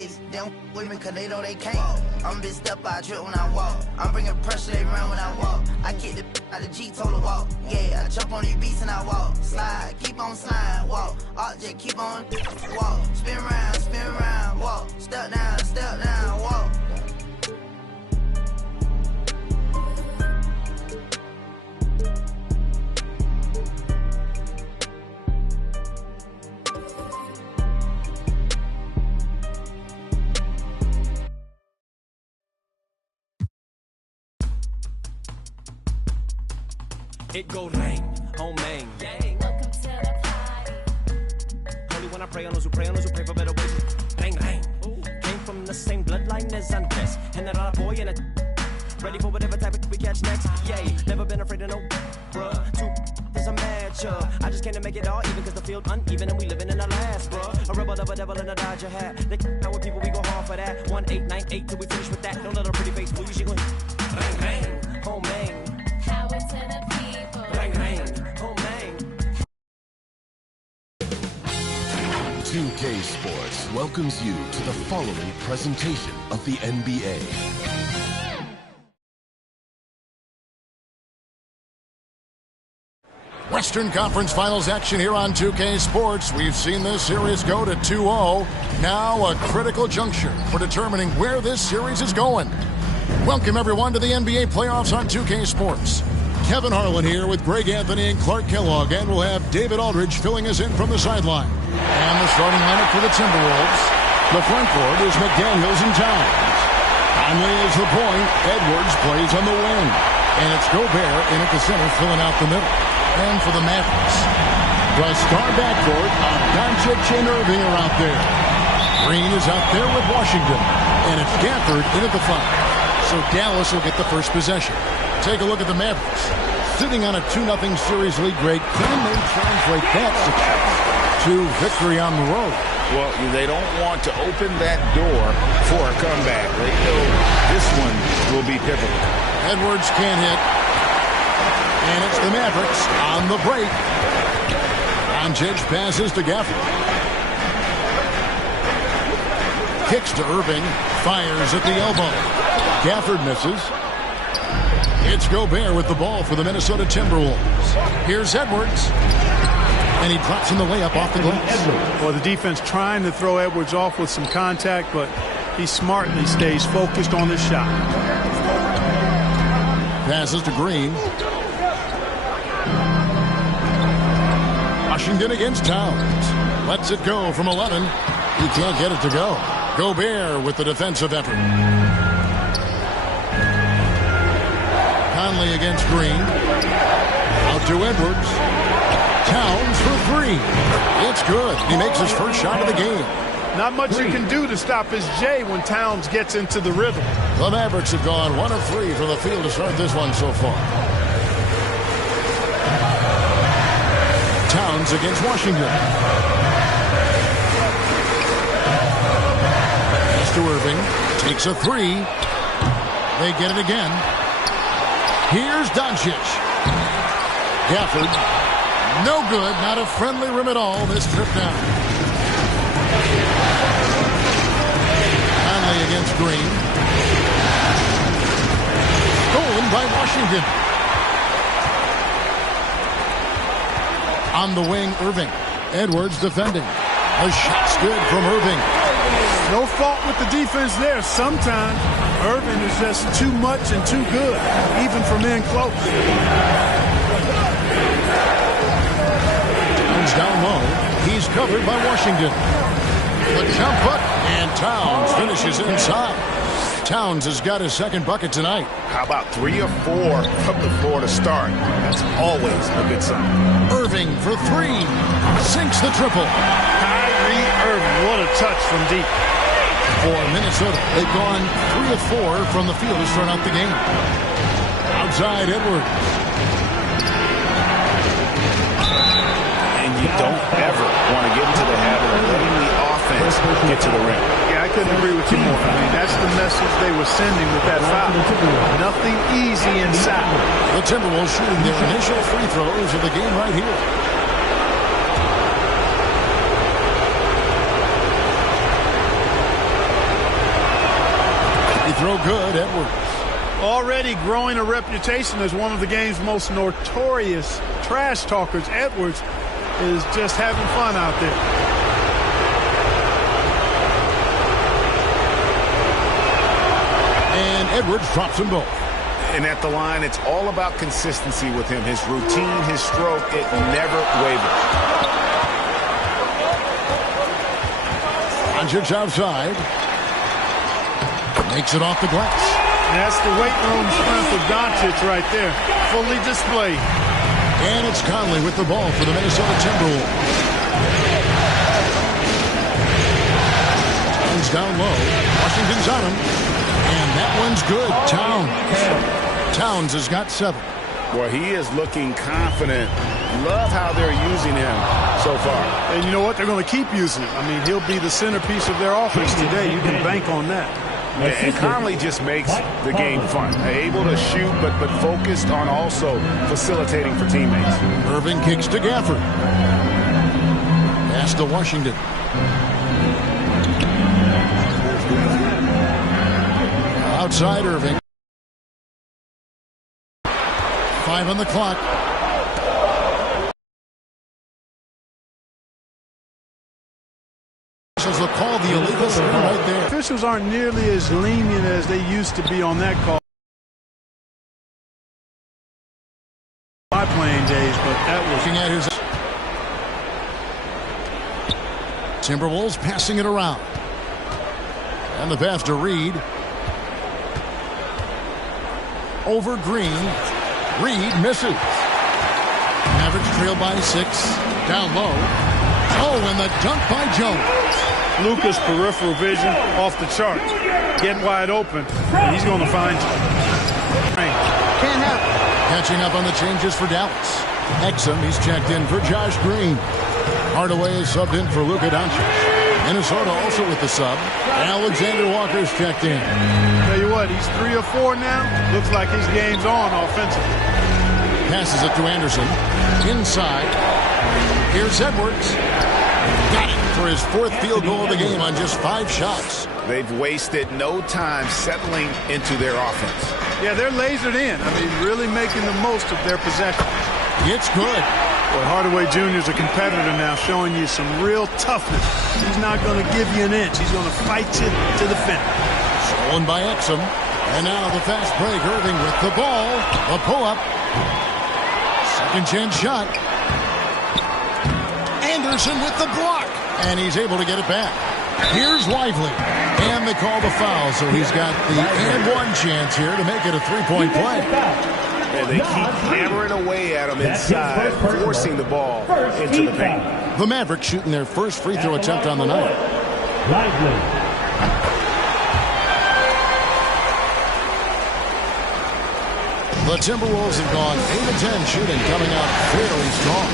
Them with me cause they know they can't. I'm a big step I trip when I walk. I'm bringing pressure, they run when I walk. I kick the out of G, told her walk. Yeah, I jump on these beats and I walk. Slide, keep on sliding, walk. Just keep on walk. Spin around, walk. Step down, walk. It go rain, home main. Welcome to the party. Only when I pray on those who pray for better ways. Rain, rain. Came from the same bloodline as Andres. And that other boy in a ready for whatever type of we catch next. Yay, never been afraid of no bruh. Two is a matchup. I just can't make it all even cause the field uneven and we living in the last, bruh. A rebel of a devil in a Dodger hat. They know with people we go hard for that. 1898 till we finish with that. Don't let her pretty face fool you. She gon' rain, rain, home main. Power to the people. Rain, rain, home main. 2K Sports welcomes you to the following presentation of the NBA. Western Conference Finals action here on 2K Sports. We've seen this series go to 2-0. Now a critical juncture for determining where this series is going. Welcome everyone to the NBA playoffs on 2K Sports. Kevin Harlan here with Greg Anthony and Clark Kellogg, and we'll have David Aldridge filling us in from the sideline. And the starting lineup for the Timberwolves. The front court is McDaniels and Towns. Conley is the point. Edwards plays on the wing. And it's Gobert in at the center filling out the middle. And for the Mavericks, the star backcourt of Doncic and Irving are out there. Green is out there with Washington. And it's Gafford in at the front. So Dallas will get the first possession. Take a look at the Mavericks. Sitting on a 2-0 series lead, Greg. Can they translate that success to victory on the road? Well, they don't want to open that door for a comeback. They know this one will be pivotal. Edwards can't hit. And it's the Mavericks on the break. Doncic passes to Gafford. Kicks to Irving. Fires at the elbow. Gafford misses. It's Gobert with the ball for the Minnesota Timberwolves. Here's Edwards. And he drops in the layup off the glass. Well, the defense trying to throw Edwards off with some contact, but he smartly stays focused on his shot. Passes to Green. Washington against Towns. Lets it go from 11. He can't get it to go. Gobert with the defensive effort. Conley against Green. Out to Edwards. Towns for three. It's good. He makes his first shot of the game. Not much you can do to stop his J when Towns gets into the rhythm. The Mavericks have gone 1 of 3 from the field to start this one so far. Towns against Washington. Mr. Irving takes a three. They get it again. Here's Doncic. Gafford. No good. Not a friendly rim at all this trip down. Conley against Green. Stolen by Washington. On the wing, Irving. Edwards defending. A shot's good from Irving. No fault with the defense there. Sometimes Irving is just too much and too good, even from in close. Towns down low. He's covered by Washington. The jump hook, and Towns finishes inside. Towns has got his second bucket tonight. How about 3 or 4 from the floor to start? That's always a good sign. Irving for three. Sinks the triple. Kyrie Irving, what a touch from deep. For Minnesota, they've gone 3 of 4 from the field to start out the game. Outside, Edwards. And you don't ever want to get into the habit of letting the offense get to the rim. Yeah, I couldn't agree with you more. I mean, that's the message they were sending with that foul. Nothing easy inside. The Timberwolves shooting their initial free throws of the game right here. throw good, Edwards. Already growing a reputation as one of the game's most notorious trash talkers, Edwards is just having fun out there. And Edwards drops them both. And at the line, it's all about consistency with him. His routine, his stroke, it never wavers. Doncic outside. Makes it off the glass. That's the weight room strength of Doncic right there. Fully displayed. And it's Conley with the ball for the Minnesota Timberwolves. Towns down low. Washington's on him. And that one's good. Towns has got 7. Boy, he is looking confident. Love how they're using him so far. And you know what? They're going to keep using him. I mean, he'll be the centerpiece of their offense today. You can bank on that. And Conley just makes the game fun. Able to shoot, but focused on also facilitating for teammates. Irving kicks to Gafford. Pass to Washington. Outside Irving. 5 on the clock. Will call the illegal right there. Officials aren't nearly as lenient as they used to be on that call. My playing days, but that was looking at his Timberwolves passing it around. And the pass to Reed. Over Green. Reed misses. Mavericks trail by 6. Down low. Oh, and the dunk by Jones. Luka's peripheral vision off the charts. Getting wide open. And he's going to find you. Can't have it. Catching up on the changes for Dallas. Exum, he's checked in for Josh Green. Hardaway is subbed in for Luka Doncic. Minnesota also with the sub. Alexander Walker's checked in. Tell you what, he's 3 or 4 now. Looks like his game's on offensively. Passes it to Anderson. Inside. Here's Edwards. Got it for his 4th field goal of the game on just 5 shots. They've wasted no time settling into their offense. Yeah, they're lasered in. I mean, really making the most of their possession. It's good. Well, Hardaway Jr. is a competitor now, showing you some real toughness. He's not going to give you an inch. He's going to fight you to the finish. Stolen by Exum. And now the fast break. Irving with the ball. A pull-up. Second chance shot. Anderson with the block. And he's able to get it back. Here's Lively. And they call the foul, so he's got the and-one chance here to make it a 3-point play. And they keep hammering away at him inside, forcing the ball into the paint. The Mavericks shooting their first free throw attempt on the night. Lively. The Timberwolves have gone 8 of 10 shooting, coming out fairly strong.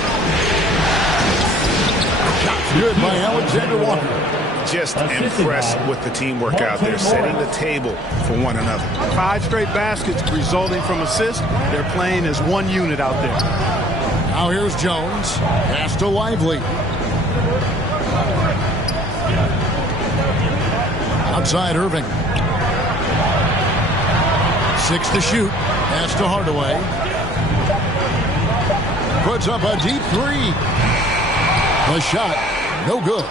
Good by Alexander Walker. Just impressed with the teamwork out there, setting the table for one another. 5 straight baskets resulting from assists. They're playing as one unit out there. Now here's Jones. Pass to Lively. Outside Irving. 6 to shoot. Pass to Hardaway. Puts up a deep 3. The shot, no good.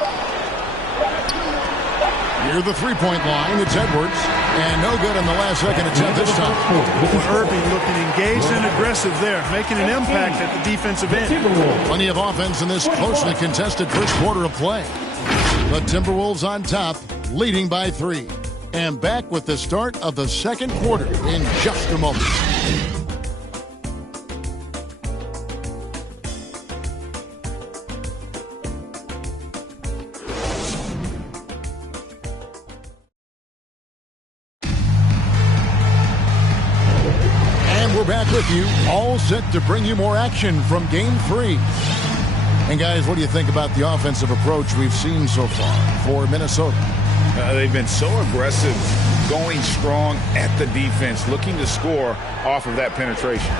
Near the 3-point line, it's Edwards. And no good on the last second attempt this time. Irving looking engaged and aggressive there, making an impact at the defensive end. Plenty of offense in this closely contested first quarter of play. The Timberwolves on top, leading by 3. And back with the start of the second quarter in just a moment. Back with you, all set to bring you more action from Game 3. And guys, what do you think about the offensive approach we've seen so far for Minnesota? They've been so aggressive, going strong at the defense, looking to score off of that penetration.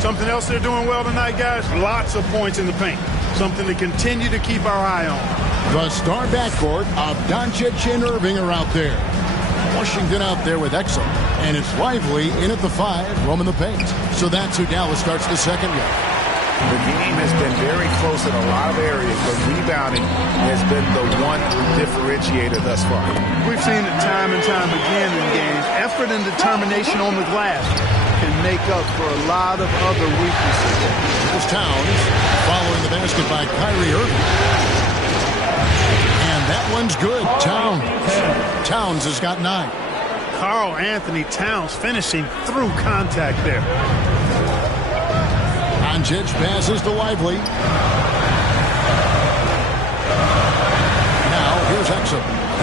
Something else they're doing well tonight, guys, lots of points in the paint. Something to continue to keep our eye on. The star backcourt of Doncic and Irving are out there. Washington out there with Exum. And it's Lively in at the 5, roaming the paint. So that's who Dallas starts the second with. The game has been very close in a lot of areas, but rebounding has been the one differentiator thus far. We've seen it time and time again in games. Effort and determination on the glass can make up for a lot of other weaknesses. Here's Towns following the basket by Kyrie Irving. And that one's good. Towns has got 9. Karl Anthony Towns finishing through contact there. Doncic passes to Lively. Now here's Exum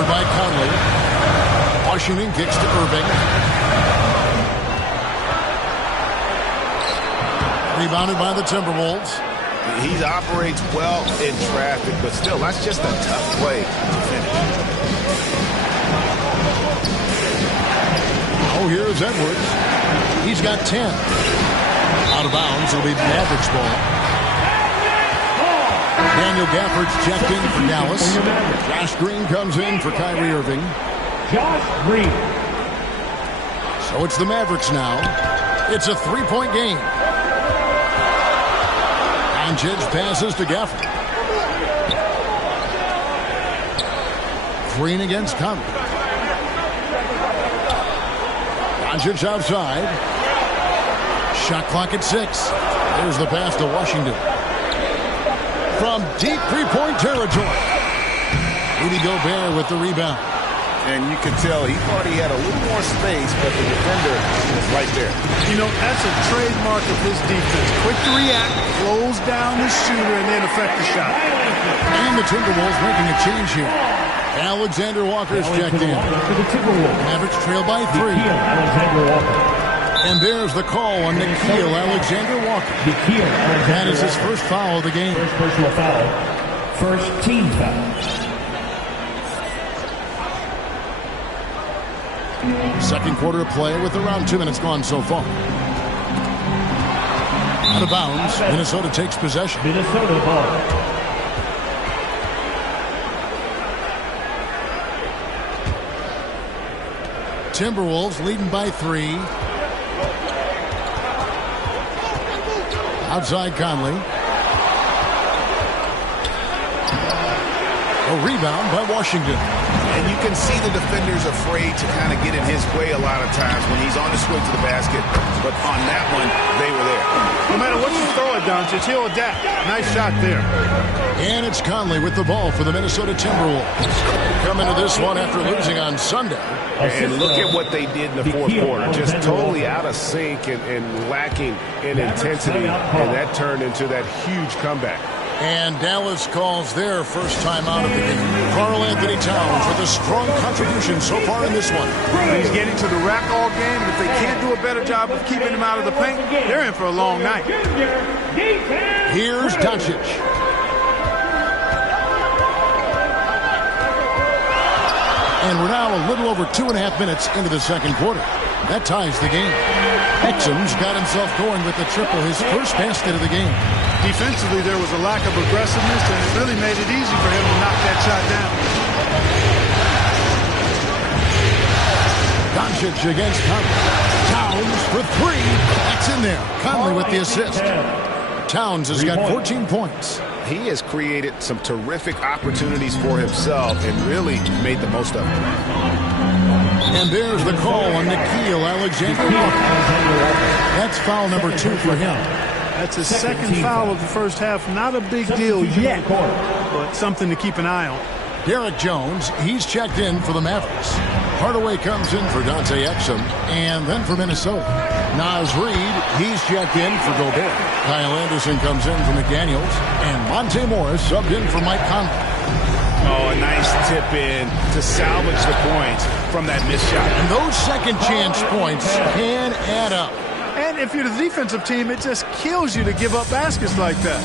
by Conley. Washington kicks to Irving. Rebounded by the Timberwolves. He operates well in traffic, but still, that's just a tough play to finish. Oh, here's Edwards. He's got 10. Out of bounds, it'll be Mavericks ball. Daniel Gafford's checked in for Dallas. Josh Green comes in for Kyrie Irving. Josh Green. So it's the Mavericks now. It's a 3-point game. Doncic passes to Gafford. Green against Conley. Doncic outside. Shot clock at 6. There's the pass to Washington. From deep 3-point territory. Rudy Gobert with the rebound. And you can tell he thought he had a little more space, but the defender was right there. You know, that's a trademark of his defense. Quick to react, close down the shooter, and then affect the shot. And the Timberwolves making a change here. Alexander Walker's checked in. Mavericks trail by 3. Alexander Walker. And there's the call on Nickeil Alexander-Walker. That is his first foul of the game. First personal foul. First team foul. Second quarter of play with around 2 minutes gone so far. Out of bounds, Minnesota takes possession. Minnesota ball. Timberwolves leading by 3. Outside Conley. A rebound by Washington. And you can see the defenders afraid to kind of get in his way a lot of times when he's on his way to the basket. But on that one, they were there. No matter what you throw at Doncic, he'll adapt. Nice shot there. And it's Conley with the ball for the Minnesota Timberwolves. Coming to this one after losing on Sunday. And look at what they did in the fourth quarter. Just totally out of sync and lacking in intensity. And that turned into that huge comeback. And Dallas calls their first time out of the game. Karl Anthony Towns with a strong contribution so far in this one. He's getting to the rack all game. If they can't do a better job of keeping him out of the paint, they're in for a long night. Here's Doncic. And we're now a little over 2.5 minutes into the second quarter. That ties the game. Exum's got himself going with the triple, his first basket of the game. Defensively, there was a lack of aggressiveness, and it really made it easy for him to knock that shot down. Doncic against Conley. Towns for 3. That's in there. Conley with the assist. Towns has got 14 points. He has created some terrific opportunities for himself and really made the most of it. And there's the call on Nickeil Alexander-Walker. That's foul number 2 for him. That's his second foul of the first half. Not a big deal yet, but something to keep an eye on. Derek Jones, he's checked in for the Mavericks. Hardaway comes in for Dante Exum, and then for Minnesota. Naz Reid, he's checked in for Gobert. Kyle Anderson comes in for McDaniels, and Monte Morris subbed in for Mike Conley. Oh, a nice tip in to salvage the points from that missed shot. And those second chance points can add up. And if you're the defensive team, it just kills you to give up baskets like that.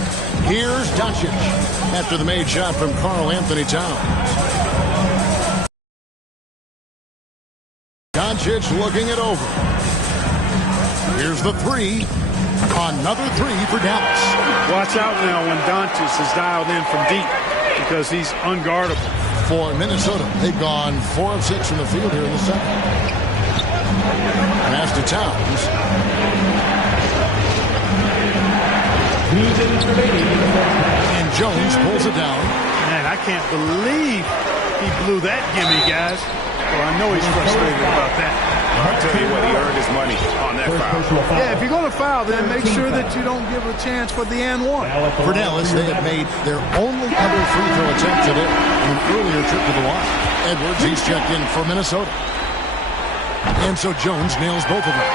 Here's Doncic after the made shot from Karl Anthony Towns. Doncic looking it over. Here's the 3. Another 3 for Dallas. Watch out now when Doncic is dialed in from deep because he's unguardable. for Minnesota. They've gone 4 of 6 from the field here in the second. Pass to Towns. 2 minutes remaining in the first half. And Jones pulls it down. Man, I can't believe he blew that gimme, guys. Well, I know he's frustrated about that. I'll tell you what, he earned his money on that foul. Yeah, if you're going to foul, then make sure that you don't give a chance for the and one. For Dallas, they have made their only other free throw attempt today in an earlier trip to the line. Edwards, he's checked in for Minnesota. And so Jones nails both of them.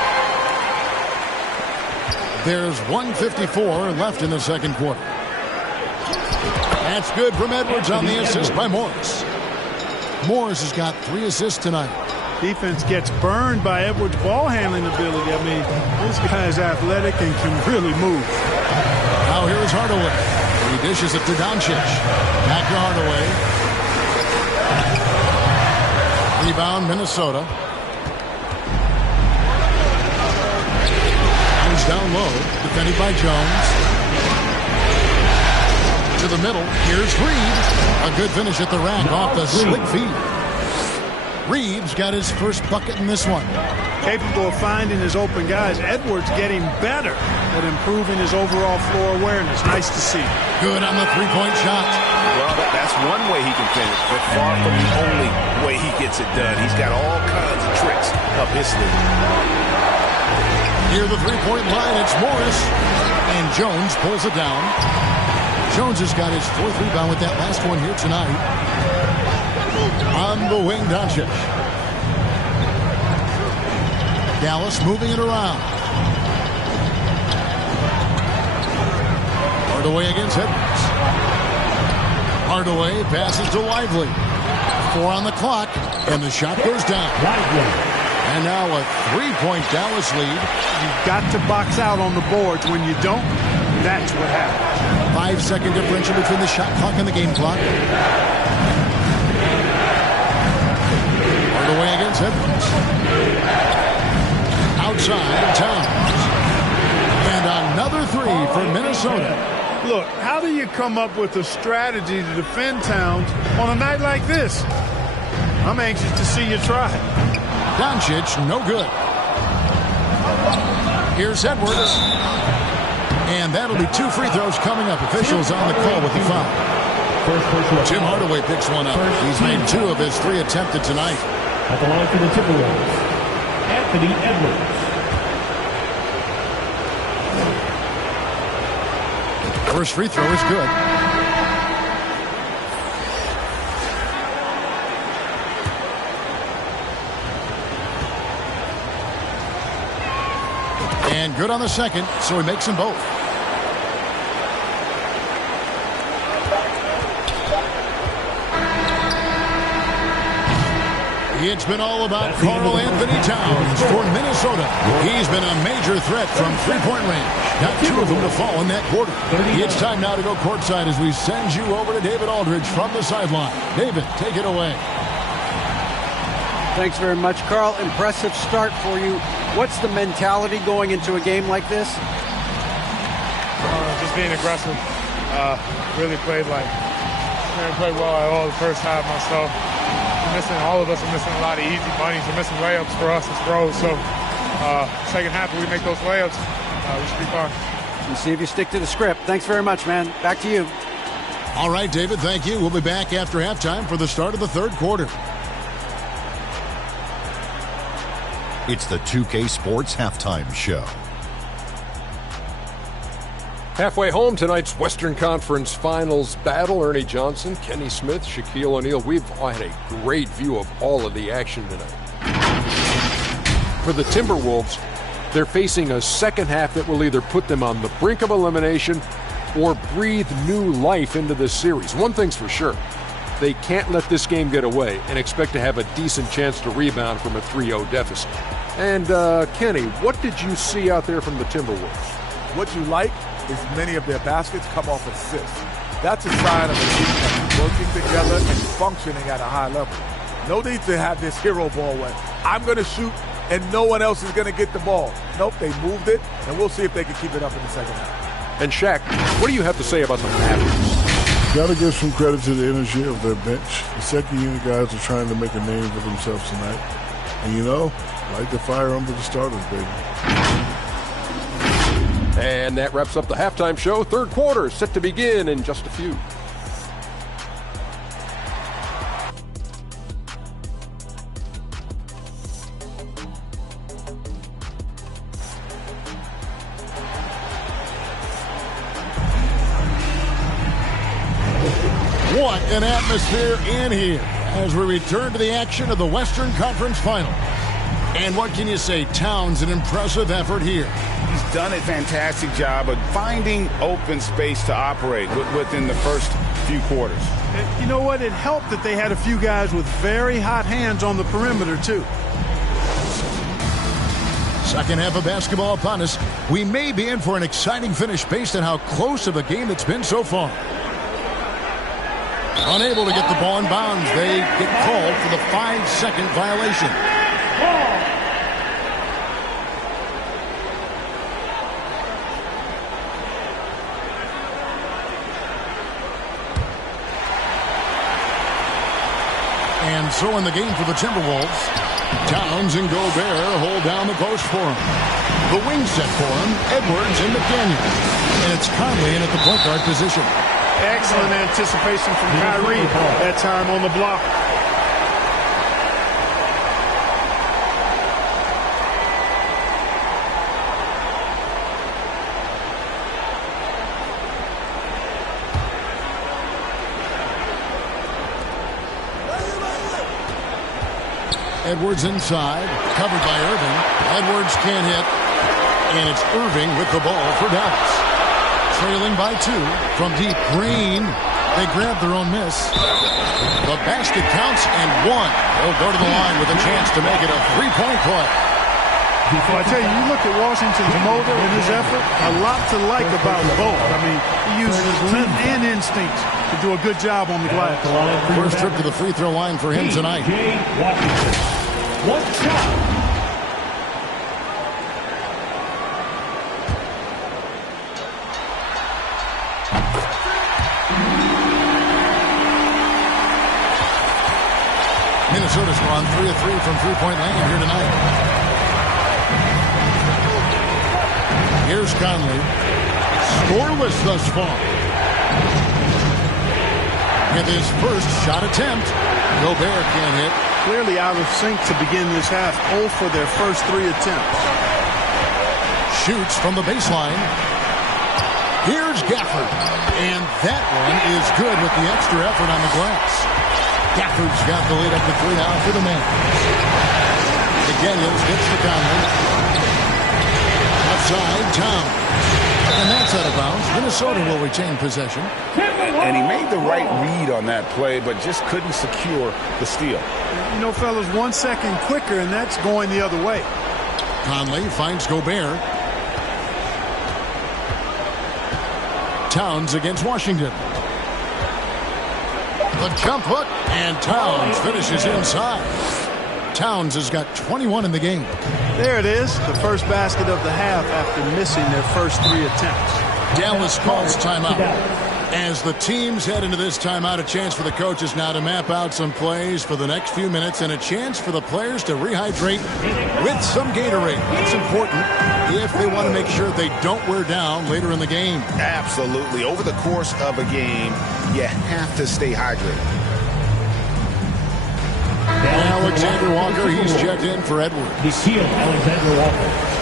There's 1:54 left in the second quarter. That's good from Edwards on the assist by Morris. Morris has got 3 assists tonight. Defense gets burned by Edwards' ball handling ability. I mean, this guy is athletic and can really move. Now here is Hardaway. He dishes it to Doncic. Back to Hardaway. Rebound Minnesota. Jones down low. Defended by Jones. To the middle. Here's Reed. A good finish at the rack off the slick feed. Reed's got his first bucket in this one. Capable of finding his open guys. Edwards getting better at improving his overall floor awareness. Nice to see. Good on the three-point shot. Well, that's one way he can finish, but far from the only way he gets it done. He's got all kinds of tricks up his sleeve. Near the three-point line, it's Morris. And Jones pulls it down. Jones has got his 4th rebound with that last one here tonight. On the wing, Doncic. Dallas moving it around. Hardaway against Edwards. Hardaway passes to Lively. 4 on the clock, and the shot goes down. And now a 3-point Dallas lead. You've got to box out on the boards. When you don't, that's what happens. 5-second differential between the shot clock and the game clock. Hardaway against Edwards. Outside, Towns. And another 3 for Minnesota. Look, how do you come up with a strategy to defend Towns on a night like this? I'm anxious to see you try. Doncic, no good. Here's Edwards. And that'll be 2 free throws coming up. Officials on the call with the foul. Tim Hardaway picks one up. He's made 2 of his 3 attempted tonight. At the line for the Timberwolves, Anthony Edwards. First free throw is good. And good on the second, so he makes them both. It's been all about Karl Anthony Towns for Minnesota. He's been a major threat from three-point range. Got 2 of them to fall in that quarter. It's time now to go courtside as we send you over to David Aldridge from the sideline. David, take it away. Thanks very much, Karl. Impressive start for you. What's the mentality going into a game like this? Just being aggressive. Really played well at all the first half myself. All of us are missing a lot of easy bunnies. We're missing layups for us as pros. So second half, if we make those layups, we should be fine. And see if you stick to the script. Thanks very much, man. Back to you. All right, David, thank you. We'll be back after halftime for the start of the third quarter. It's the 2K Sports Halftime Show. Halfway home, tonight's Western Conference Finals battle. Ernie Johnson, Kenny Smith, Shaquille O'Neal. We've had a great view of all of the action tonight. For the Timberwolves, they're facing a second half that will either put them on the brink of elimination or breathe new life into this series. One thing's for sure, they can't let this game get away and expect to have a decent chance to rebound from a 3-0 deficit. And Kenny, what did you see out there from the Timberwolves? What you like is many of their baskets come off assists. That's a sign of a team that's working together and functioning at a high level. No need to have this hero ball where I'm going to shoot and no one else is going to get the ball. Nope, they moved it, and we'll see if they can keep it up in the second half. And Shaq, what do you have to say about the Mavericks? Got to give some credit to the energy of their bench. The second unit guys are trying to make a name for themselves tonight. And you know, like the fire under the starters, baby. And that wraps up the halftime show. Third quarter set to begin in just a few. What an atmosphere in here as we return to the action of the Western Conference Finals. And what can you say? Towns, an impressive effort here. He's done a fantastic job of finding open space to operate within the first few quarters. You know what? It helped that they had a few guys with very hot hands on the perimeter, too. Second half of basketball upon us. We may be in for an exciting finish based on how close of a game it's been so far. Unable to get the ball in bounds. They get called for the 5-second violation. And so in the game for the Timberwolves, Towns and Gobert hold down the post for him. The wing set for him, Edwards and McDaniel. And it's Conley in at the point guard position. Excellent anticipation from Kyrie that time on the block. Edwards inside, covered by Irving. Edwards can't hit, and it's Irving with the ball for Dallas. Trailing by 2 from deep. Green, they grab their own miss. The basket counts and 1. They'll go to the line with a chance to make it a 3-point play. Well, I tell you, you look at Washington's motor and his effort, a lot to like about both. I mean, he uses his length and instincts to do a good job on the glass. First trip to the free throw line for him tonight. One shot. Minnesota's gone 3 of 3 from three-point land here tonight. Here's Conley. Scoreless thus far. With his first shot attempt, Gobert can't hit. Clearly out of sync to begin this half. 0 for their first 3 attempts. Shoots from the baseline. Here's Gafford. And that one is good with the extra effort on the glass. Gafford's got the lead up to 3 now for the man. McDaniels gets to Conley. Outside, Towns. And that's out of bounds. Minnesota will retain possession. And he made the right read on that play, but just couldn't secure the steal. You know, fellas, 1 second quicker, and that's going the other way. Conley finds Gobert. Towns against Washington. The jump hook, and Towns finishes inside. Towns has got 21 in the game. There it is, the first basket of the half after missing their first 3 attempts. Dallas calls timeout. As the teams head into this timeout, a chance for the coaches now to map out some plays for the next few minutes and a chance for the players to rehydrate with some Gatorade. That's important if they want to make sure they don't wear down later in the game. Absolutely. Over the course of a game, you have to stay hydrated. Alexander Walker, he's checked in for Edwards. Alexander Walker.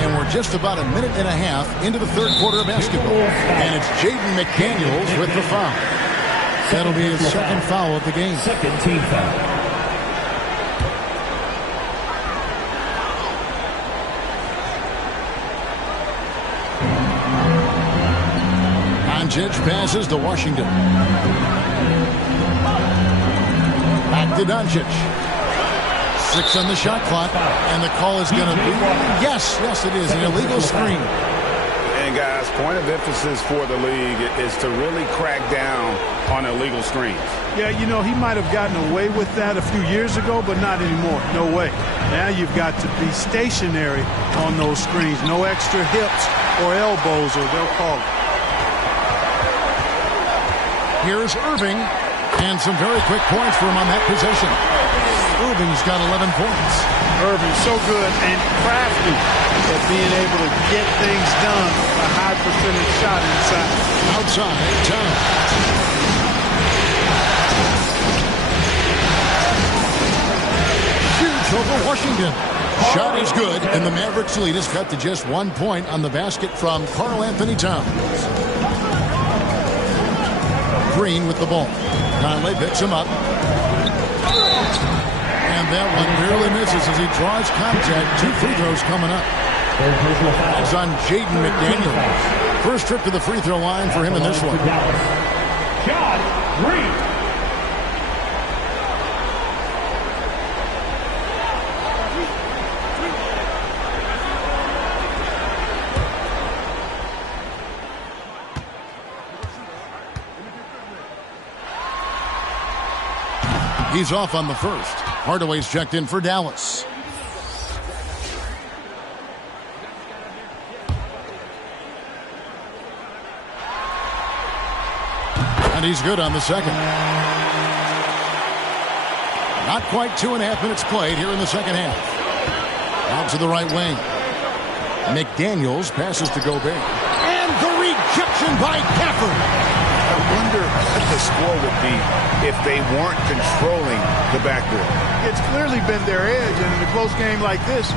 And we're just about a minute and a half into the third quarter of basketball. And it's Jaden McDaniels with the foul. That'll be his second foul of the game. Second team foul. Doncic passes to Washington. Back to Doncic. 6 on the shot clock, and the call is going to be, yes, it is, an illegal screen. And guys, guys, point of emphasis for the league is to really crack down on illegal screens. Yeah, you know, he might have gotten away with that a few years ago, but not anymore. No way. Now you've got to be stationary on those screens. No extra hips or elbows, or they'll call it. Here's Irving, and some very quick points for him on that possession. Irving's got 11 points. Irving's so good and crafty at being able to get things done. A high percentage shot inside. Outside, Towns. Huge over Washington. Shot is good, and the Mavericks lead is cut to just 1 point on the basket from Karl Anthony Towns. Green with the ball. Conley picks him up. And that one barely misses as he draws contact. 2 free throws coming up. It's on Jaden McDaniel. First trip to the free throw line for him in this one. John Green. He's off on the first. Hardaway's checked in for Dallas. And he's good on the second. Not quite 2.5 minutes played here in the second half. Out to the right wing. McDaniels passes to Gobert. And the rejection by Gafford. I wonder what the score would be if they weren't controlling the backboard. It's clearly been their edge, and in a close game like this,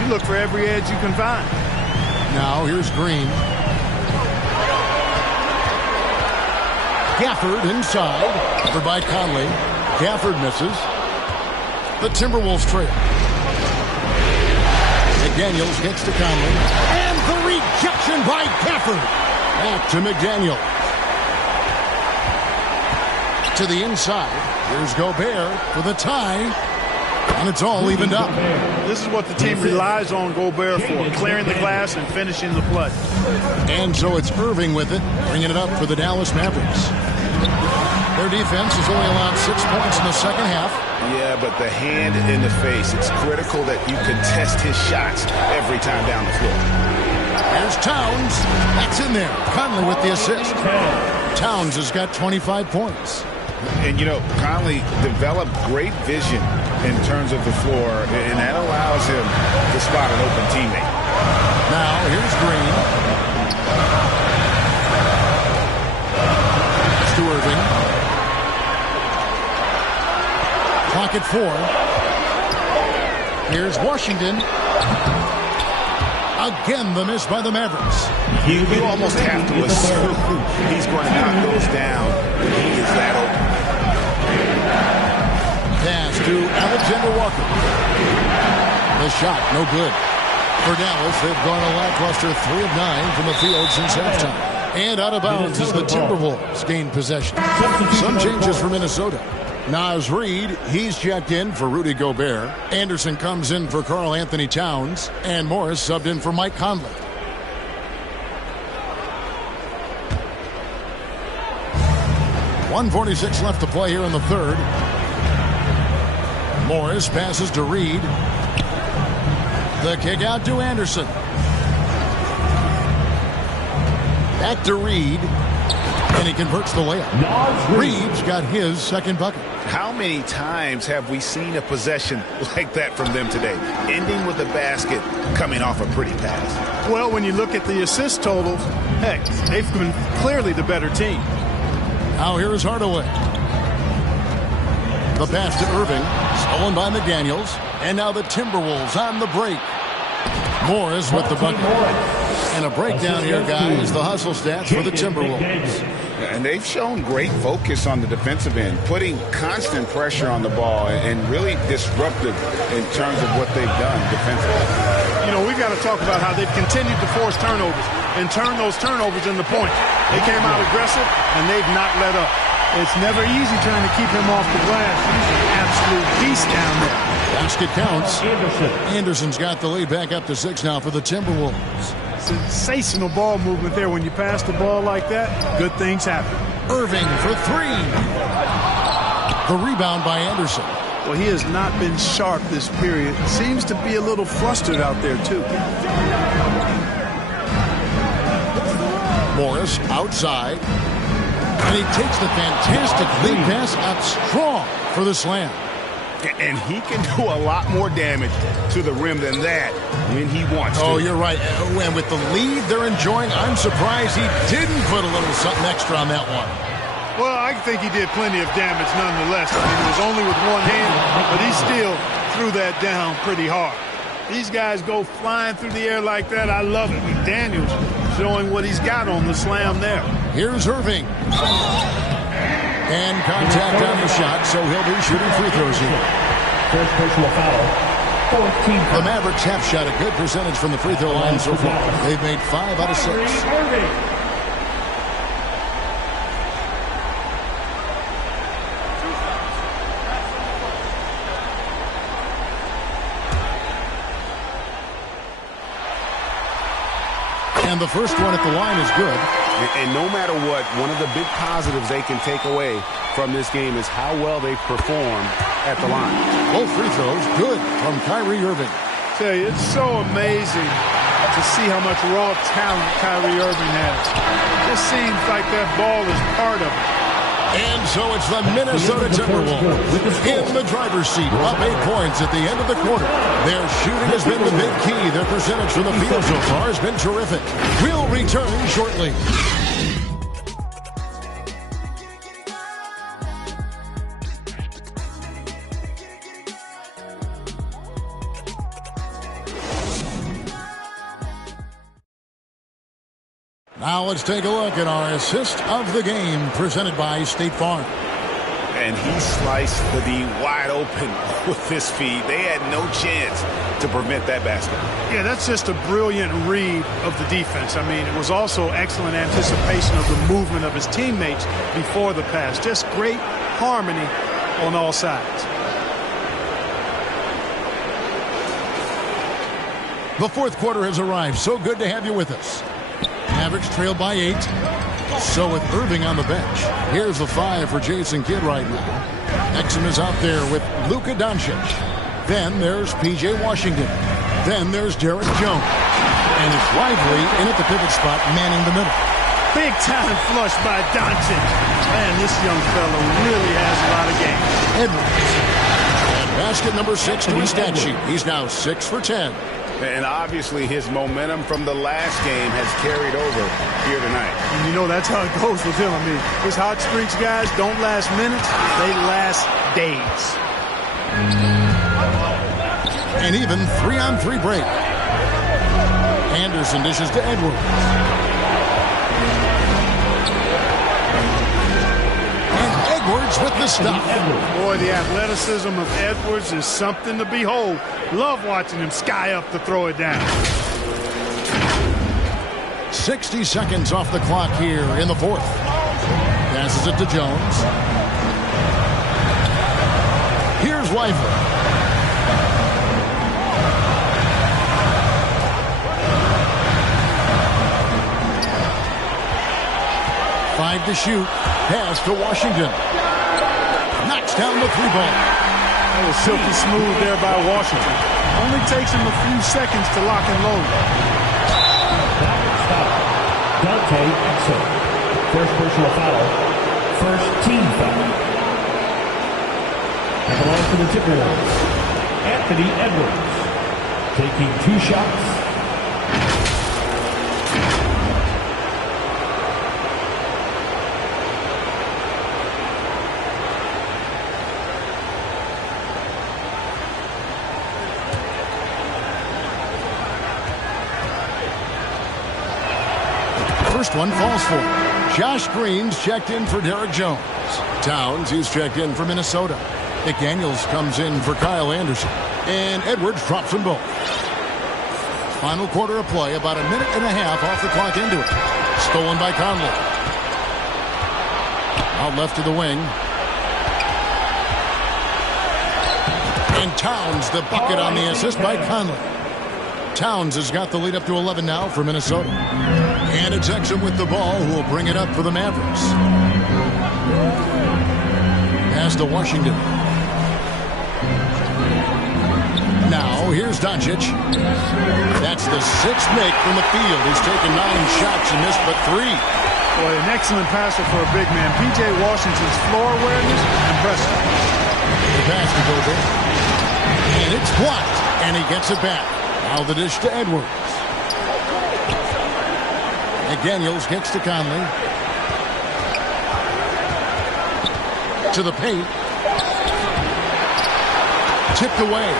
you look for every edge you can find. Now here's Green. Gafford inside. Covered by Conley. Gafford misses. The Timberwolves trail. McDaniels gets to Conley. And the rejection by Gafford. Back to McDaniels. To the inside. Here's Gobert for the tie. And it's all evened up. This is what the team relies on Gobert for, clearing the glass and finishing the play. And so it's Irving with it, bringing it up for the Dallas Mavericks. Their defense has only allowed 6 points in the second half. Yeah, but the hand in the face, it's critical that you contest his shots every time down the floor. There's Towns. That's in there. Conley with the assist. Towns has got 25 points. And, you know, Conley developed great vision in terms of the floor, and that allows him to spot an open teammate. Now, here's Green. To Irving. Clock at 4. Here's Washington. Again, the miss by the Mavericks. You almost have to assume he's going to knock those down when he is that open. Pass to Alexander Walker. The shot, no good. For Dallas, they've gone a lackluster 3 of 9 from the field since halftime. And out of bounds as the Timberwolves gain possession. Some changes for Minnesota. Naz Reid, he's checked in for Rudy Gobert. Anderson comes in for Karl Anthony Towns. And Morris subbed in for Mike Conley. .146 left to play here in the third. Morris passes to Reid. The kick out to Anderson. Back to Reid. And he converts the layup. Reid's got his second bucket. How many times have we seen a possession like that from them today? Ending with a basket coming off a pretty pass. Well, when you look at the assist totals, heck, they've been clearly the better team. Now here is Hardaway. The pass to Irving. Stolen by McDaniels. And now the Timberwolves on the break. Morris with the bucket. And a breakdown here, guys. The hustle stats for the Timberwolves. And they've shown great focus on the defensive end, putting constant pressure on the ball and really disruptive in terms of what they've done defensively. You know, we've got to talk about how they've continued to force turnovers and turn those turnovers into points. They came out aggressive, and they've not let up. It's never easy trying to keep him off the glass. He's an absolute beast down there. Basket counts. Anderson's got the lead back up to 6 now for the Timberwolves. sensational ball movement there. When you pass the ball like that, good things happen. Irving for three. The rebound by Anderson. Well, he has not been sharp this period. Seems to be a little flustered out there, too. Morris outside. And he takes the fantastic lead pass out strong for the slam. And he can do a lot more damage to the rim than that when he wants to. Oh, you're right. And with the lead they're enjoying, I'm surprised he didn't put a little something extra on that one. Well, I think he did plenty of damage nonetheless. I mean, it was only with one hand, but he still threw that down pretty hard. These guys go flying through the air like that. I love it. McDaniels showing what he's got on the slam there. Here's Irving. And contact on the shot, so he'll be shooting free throws here. First personal foul. 14. The Mavericks have shot a good percentage from the free throw line so far. They've made 5 out of 6. And the first one at the line is good. And no matter what, one of the big positives they can take away from this game is how well they perform at the line. Both free throws good from Kyrie Irving. Tell you, it's so amazing to see how much raw talent Kyrie Irving has. It just seems like that ball is part of it. And so it's the Minnesota Timberwolves in the driver's seat, up 8 points at the end of the quarter. Their shooting has been the big key. Their percentage from the field so far has been terrific. We'll return shortly. Now let's take a look at our assist of the game presented by State Farm. And he sliced the D wide open with this feed. They had no chance to prevent that basket. Yeah, that's just a brilliant read of the defense. I mean, it was also excellent anticipation of the movement of his teammates before the pass. Just great harmony on all sides. The fourth quarter has arrived. So good to have you with us. Mavericks trail by 8. So with Irving on the bench, here's the 5 for Jason Kidd right now. Exum is out there with Luka Doncic. Then there's P.J. Washington. Then there's Derek Jones. And it's Lively in at the pivot spot, manning the middle. Big time flush by Doncic. Man, this young fellow really has a lot of game. Edwards. And basket number 6 to his stat sheet. He's now 6 for 10. And obviously his momentum from the last game has carried over here tonight. And you know, that's how it goes with him. I mean, his hot streaks, guys, don't last minutes. They last days. And even 3-on-3 break. Anderson dishes to Edwards. Edwards with the stop. Boy, the athleticism of Edwards is something to behold. Love watching him sky up to throw it down. 60 seconds off the clock here in the fourth. Passes it to Jones. Here's Lively. Five to shoot. Pass to Washington. Knocks down the 3-ball. That was silky smooth there by Washington. Only takes him a few seconds to lock and load. Dante Exum. First personal foul. First team foul. That belongs to the Timberwolves. Anthony Edwards taking 2 shots. First one falls for him. Josh Green's checked in for Derek Jones. Towns, he's checked in for Minnesota. McDaniels comes in for Kyle Anderson. And Edwards drops them both. Final quarter of play, about a minute and a half off the clock into it. Stolen by Conley. Out left to the wing. And Towns, the bucket on the assist by Conley. Towns has got the lead up to 11 now for Minnesota. And it's Exum with the ball, who will bring it up for the Mavericks. Pass to Washington. Now, here's Doncic. That's the sixth make from the field. He's taken 9 shots and missed but 3. Boy, an excellent passer for a big man. P.J. Washington's floor awareness, impressive. The pass to Gobert. And it's blocked. And he gets it back. Now the dish to Edwards. McDaniels gets to Conley. To the paint. Tipped away.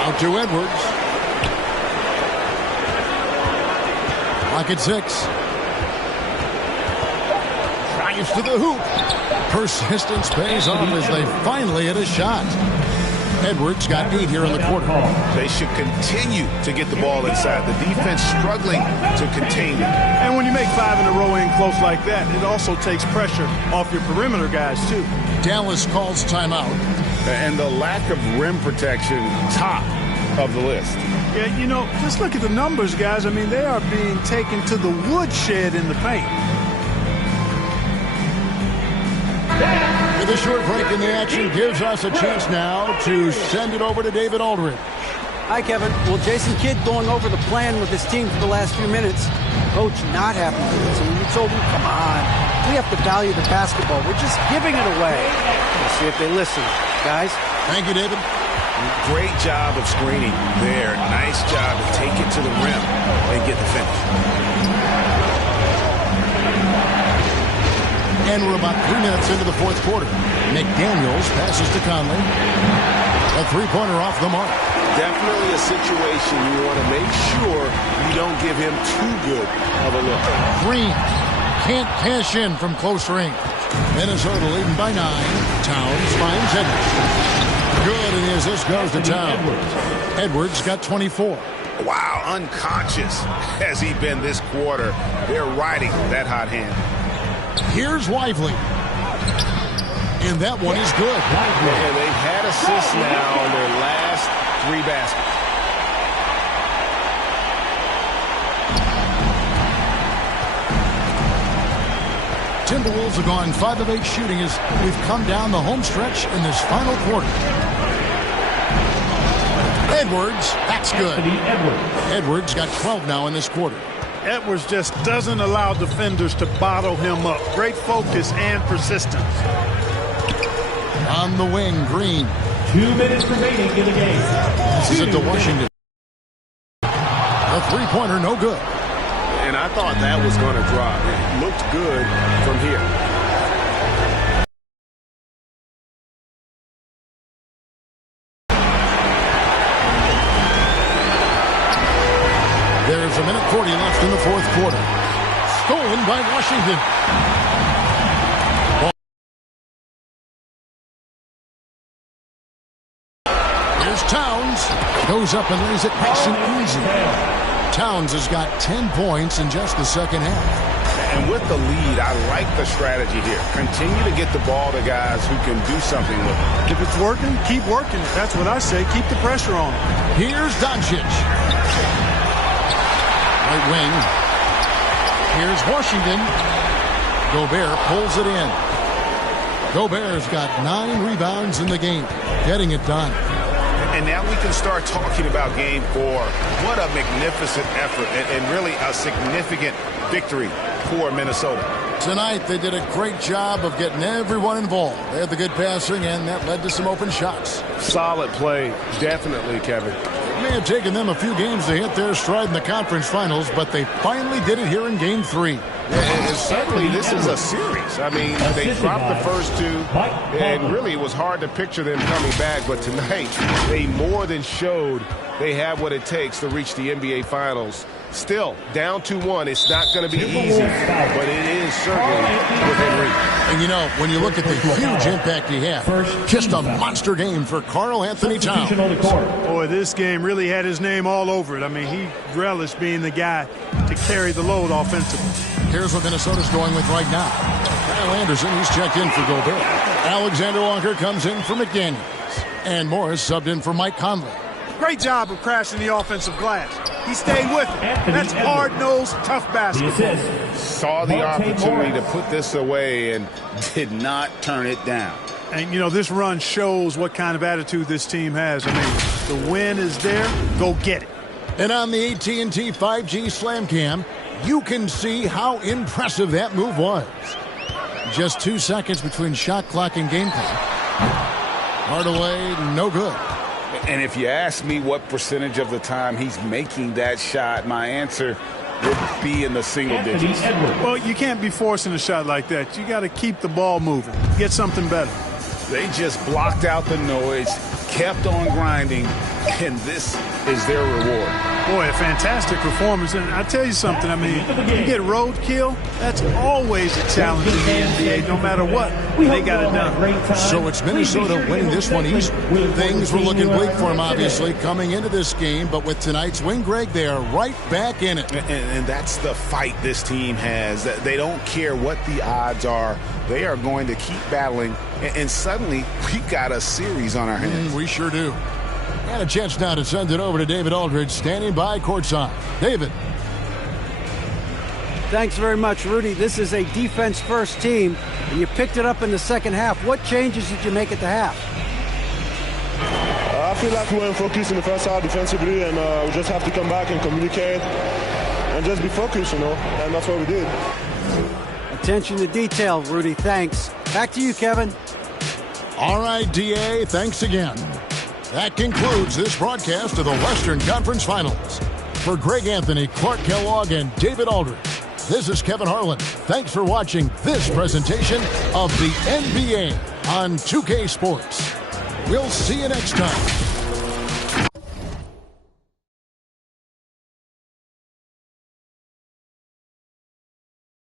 Out to Edwards. Clock at 6. Drives to the hoop. Persistence pays off as they finally hit a shot. Edwards got 8 here in the quarter. They should continue to get the ball inside. The defense struggling to contain it. And when you make 5 in a row in close like that, it also takes pressure off your perimeter guys, too. Dallas calls timeout. And the lack of rim protection, top of the list. Yeah, you know, just look at the numbers, guys. I mean, they are being taken to the woodshed in the paint. With a short break in the action gives us a chance now to send it over to David Aldridge. Hi, Kevin. Well, Jason Kidd going over the plan with his team for the last few minutes. Coach not happy with it. So when you told him, come on, we have to value the basketball. We're just giving it away. Let's see if they listen. Guys? Thank you, David. Great job of screening there. Nice job to take it to the rim and get the finish. And we're about 3 minutes into the fourth quarter. McDaniels passes to Conley. A three-pointer off the mark. Definitely a situation you want to make sure you don't give him too good of a look. Green can't cash in from close range. Minnesota leading by 9. Towns finds Edwards. Good, and as this goes to Towns. Edwards got 24. Wow, unconscious has he been this quarter. They're riding that hot hand. Here's Lively. And that one is good. And they've had assists now on their last 3 baskets. Timberwolves have gone 5 of 8 shooting as we've come down the home stretch in this final quarter. Edwards, that's good. Edwards got 12 now in this quarter. Edwards just doesn't allow defenders to bottle him up. Great focus and persistence. On the wing, Green. 2 minutes remaining in the game. Passes it to Washington. A three-pointer, no good. And I thought that was going to drop. It looked good from here. There's 1:40 left in the fourth quarter. Stolen by Washington. Here's Towns. Goes up and lays it nice and easy. Towns has got 10 points in just the second half. And with the lead, I like the strategy here. Continue to get the ball to guys who can do something with it. If it's working, keep working it. That's what I say. Keep the pressure on. Here's Doncic. Right wing. Here's Washington. Gobert pulls it in. Gobert's got 9 rebounds in the game. Getting it done. And now we can start talking about game 4. What a magnificent effort and really a significant victory for Minnesota. Tonight they did a great job of getting everyone involved. They had the good passing, and that led to some open shots. Solid play, definitely, Kevin. It may have taken them a few games to hit their stride in the conference finals, but they finally did it here in game 3. And certainly this is a series. I mean, they dropped the first 2, and really it was hard to picture them coming back. But tonight, they more than showed they have what it takes to reach the NBA Finals. Still, down 2-1, it's not going to be easy, but it is certainly within reach. And you know, when you look at the huge impact he had, just a monster game for Karl Anthony Towns. Boy, this game really had his name all over it. I mean, he relished being the guy to carry the load offensively. Here's what Minnesota's going with right now. Kyle Anderson, he's checked in for Gobert. Alexander Walker comes in for McDaniels. And Morris subbed in for Mike Conley. Great job of crashing the offensive glass. He stayed with it. That's hard-nosed, tough basketball. Saw the opportunity to put this away and did not turn it down. And, you know, this run shows what kind of attitude this team has. I mean, the win is there. Go get it. And on the AT&T 5G Slam Cam, you can see how impressive that move was. Just 2 seconds between shot clock and game clock. Hardaway, no good. And if you ask me what percentage of the time he's making that shot, my answer would be in the single digits. Well, you can't be forcing a shot like that. You got to keep the ball moving. Get something better. They just blocked out the noise, kept on grinding, and this is their reward. Boy, a fantastic performance. And I tell you something, I mean, you get roadkill, that's always a challenge in the NBA, no matter what. They got it done. So it's Minnesota winning this one easy. Things were looking bleak for them, obviously, coming into this game. But with tonight's win, Greg, they are right back in it. And that's the fight this team has. They don't care what the odds are. They are going to keep battling. And suddenly, we got a series on our hands. We sure do. And a chance now to send it over to David Aldridge, standing by courtside. David. Thanks very much, Rudy. This is a defense-first team, and you picked it up in the second half. What changes did you make at the half? I feel like we weren't focused in the first half defensively, and we just have to come back and communicate and just be focused, you know, and that's what we did. Attention to detail, Rudy. Thanks. Back to you, Kevin. All right, DA, thanks again. That concludes this broadcast of the Western Conference Finals. For Greg Anthony, Clark Kellogg, and David Aldridge, this is Kevin Harlan. Thanks for watching this presentation of the NBA on 2K Sports. We'll see you next time.